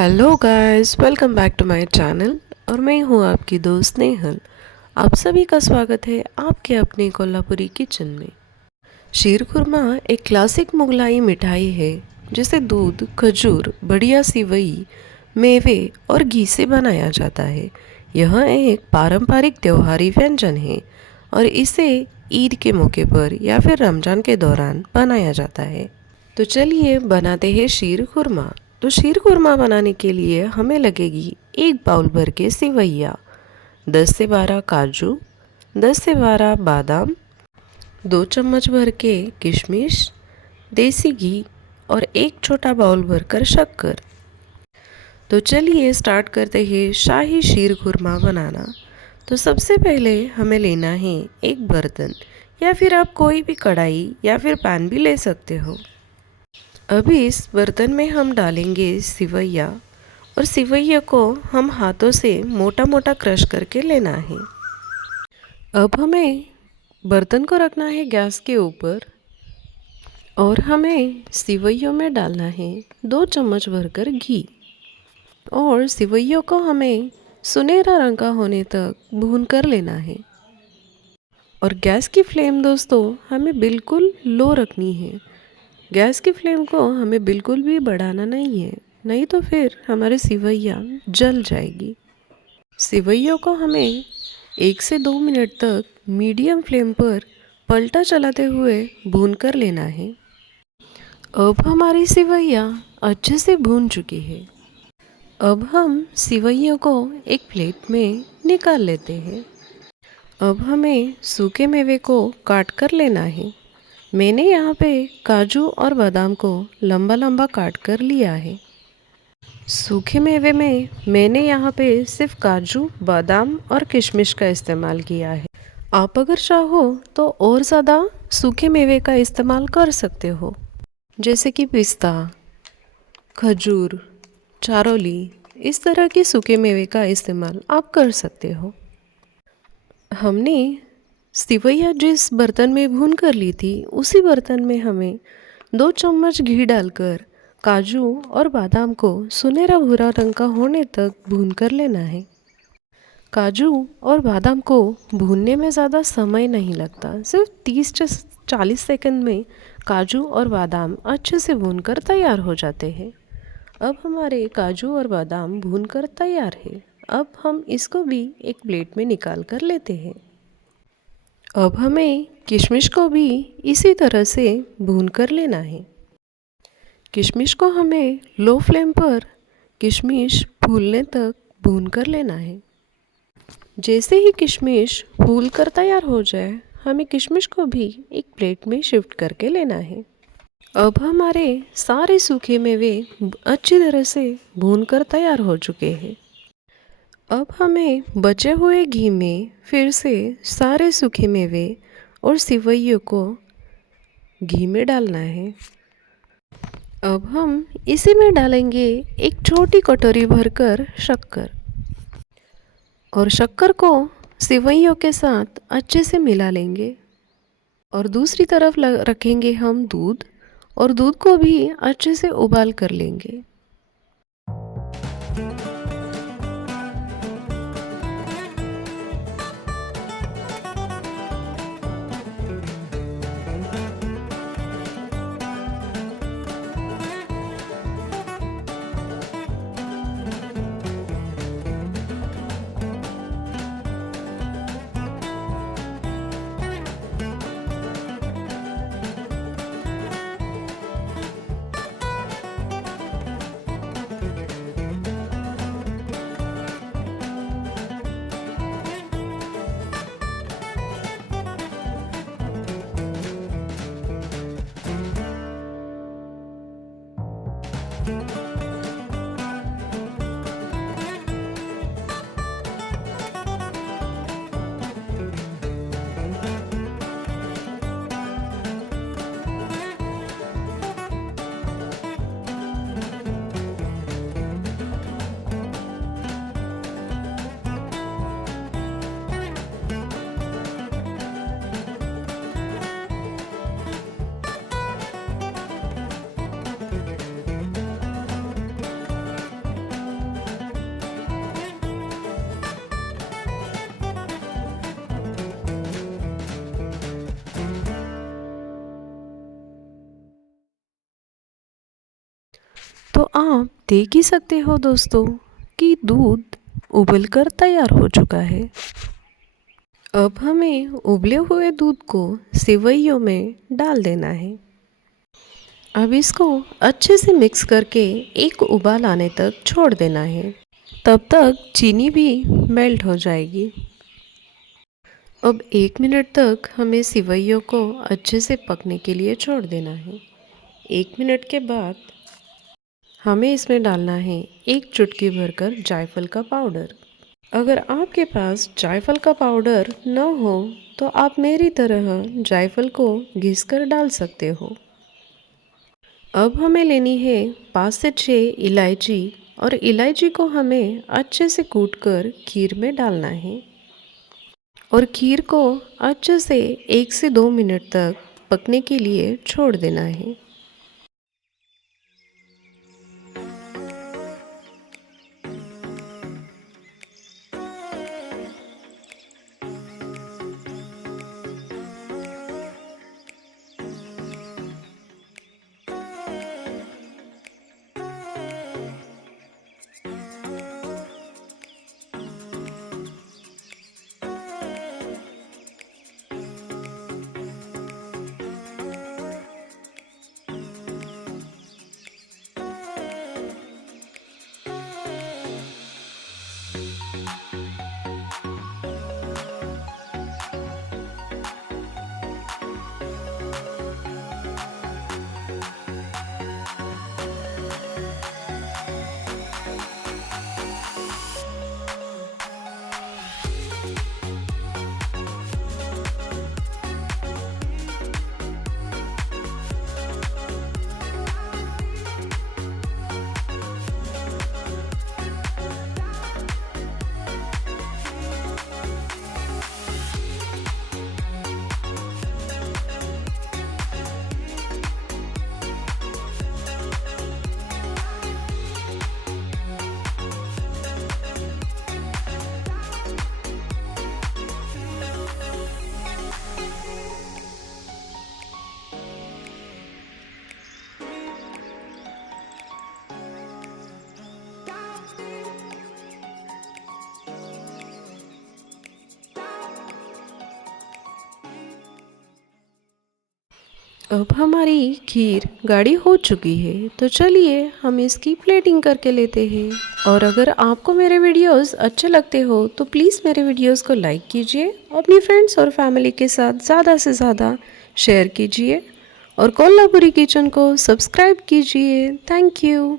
Hello guys, welcome back to my channel. और मैं हूँ आपकी दोस्त नेहल। आप सभी का स्वागत है आपके अपने कोल्हापुरी किचन में। शीर खुरमा एक क्लासिक मुगलाई मिठाई है जिसे दूध, खजूर, बढ़िया सिवई, मेवे और घी से बनाया जाता है। यह एक पारंपरिक त्योहारी व्यंजन है और इसे ईद के मौके पर या फिर रमज़ान के दौरान बनाया जाता है। तो चलिए बनाते हैं शीर खुरमा। तो शीर खुरमा बनाने के लिए हमें लगेगी एक बाउल भर के सिवैया, 10 से 12 काजू, 10 से 12 बादाम, 2 चम्मच भर के किशमिश, देसी घी और एक छोटा बाउल भरकर शक्कर। तो चलिए स्टार्ट करते हैं शाही शीर खुरमा बनाना। तो सबसे पहले हमें लेना है एक बर्तन या फिर आप कोई भी कढ़ाई या फिर पैन भी ले सकते हो। अभी इस बर्तन में हम डालेंगे सिवैया और सिवैया को हम हाथों से मोटा मोटा क्रश करके लेना है। अब हमें बर्तन को रखना है गैस के ऊपर और हमें सिवैयों में डालना है 2 चम्मच भरकर घी और सिवैयों को हमें सुनहरा रंग का होने तक भून कर लेना है। और गैस की फ्लेम दोस्तों हमें बिल्कुल लो रखनी है। गैस की फ्लेम को हमें बिल्कुल भी बढ़ाना नहीं है, नहीं तो फिर हमारे सिवैया जल जाएगी। सिवैयों को हमें 1 से 2 मिनट तक मीडियम फ्लेम पर पलटा चलाते हुए भून कर लेना है। अब हमारी सिवैया अच्छे से भून चुकी है। अब हम सिवैयों को एक प्लेट में निकाल लेते हैं। अब हमें सूखे मेवे को काट कर लेना है। मैंने यहाँ पे काजू और बादाम को लंबा लंबा काट कर लिया है। सूखे मेवे में मैंने यहाँ पे सिर्फ काजू, बादाम और किशमिश का इस्तेमाल किया है। आप अगर चाहो तो और ज़्यादा सूखे मेवे का इस्तेमाल कर सकते हो, जैसे कि पिस्ता, खजूर, चारोली, इस तरह के सूखे मेवे का इस्तेमाल आप कर सकते हो। हमने सिवैया जिस बर्तन में भून कर ली थी उसी बर्तन में हमें 2 चम्मच घी डालकर काजू और बादाम को सुनहरा भूरा रंग का होने तक भून कर लेना है। काजू और बादाम को भूनने में ज़्यादा समय नहीं लगता, सिर्फ 30 से 40 सेकंड में काजू और बादाम अच्छे से भूनकर तैयार हो जाते हैं। अब हमारे काजू और बादाम भूनकर तैयार है। अब हम इसको भी एक प्लेट में निकाल कर लेते हैं। अब हमें किशमिश को भी इसी तरह से भून कर लेना है। किशमिश को हमें लो फ्लेम पर किशमिश फूलने तक भून कर लेना है। जैसे ही किशमिश फूल कर तैयार हो जाए, हमें किशमिश को भी एक प्लेट में शिफ्ट करके लेना है। अब हमारे सारे सूखे मेवे अच्छी तरह से भून कर तैयार हो चुके हैं। अब हमें बचे हुए घी में फिर से सारे सूखे मेवे और सिवैयों को घी में डालना है। अब हम इसी में डालेंगे एक छोटी कटोरी भरकर शक्कर और शक्कर को सिवैयों के साथ अच्छे से मिला लेंगे। और दूसरी तरफ रखेंगे हम दूध और दूध को भी अच्छे से उबाल कर लेंगे। तो आप देख ही सकते हो दोस्तों कि दूध उबलकर तैयार हो चुका है। अब हमें उबले हुए दूध को सेवइयों में डाल देना है। अब इसको अच्छे से मिक्स करके एक उबाल आने तक छोड़ देना है। तब तक चीनी भी मेल्ट हो जाएगी। अब 1 मिनट तक हमें सेवइयों को अच्छे से पकने के लिए छोड़ देना है। 1 मिनट के बाद हमें इसमें डालना है 1 चुटकी भरकर जायफल का पाउडर। अगर आपके पास जायफल का पाउडर न हो तो आप मेरी तरह जायफल को घिसकर डाल सकते हो। अब हमें लेनी है 5 से 6 इलायची और इलायची को हमें अच्छे से कूटकर खीर में डालना है और खीर को अच्छे से 1 से 2 मिनट तक पकने के लिए छोड़ देना है। अब हमारी खीर गाढ़ी हो चुकी है, तो चलिए हम इसकी प्लेटिंग करके लेते हैं। और अगर आपको मेरे वीडियोस अच्छे लगते हो तो प्लीज़ मेरे वीडियोस को लाइक कीजिए, अपनी फ्रेंड्स और फैमिली के साथ ज़्यादा से ज़्यादा शेयर कीजिए और कोल्हापुरी किचन को सब्सक्राइब कीजिए। Thank you.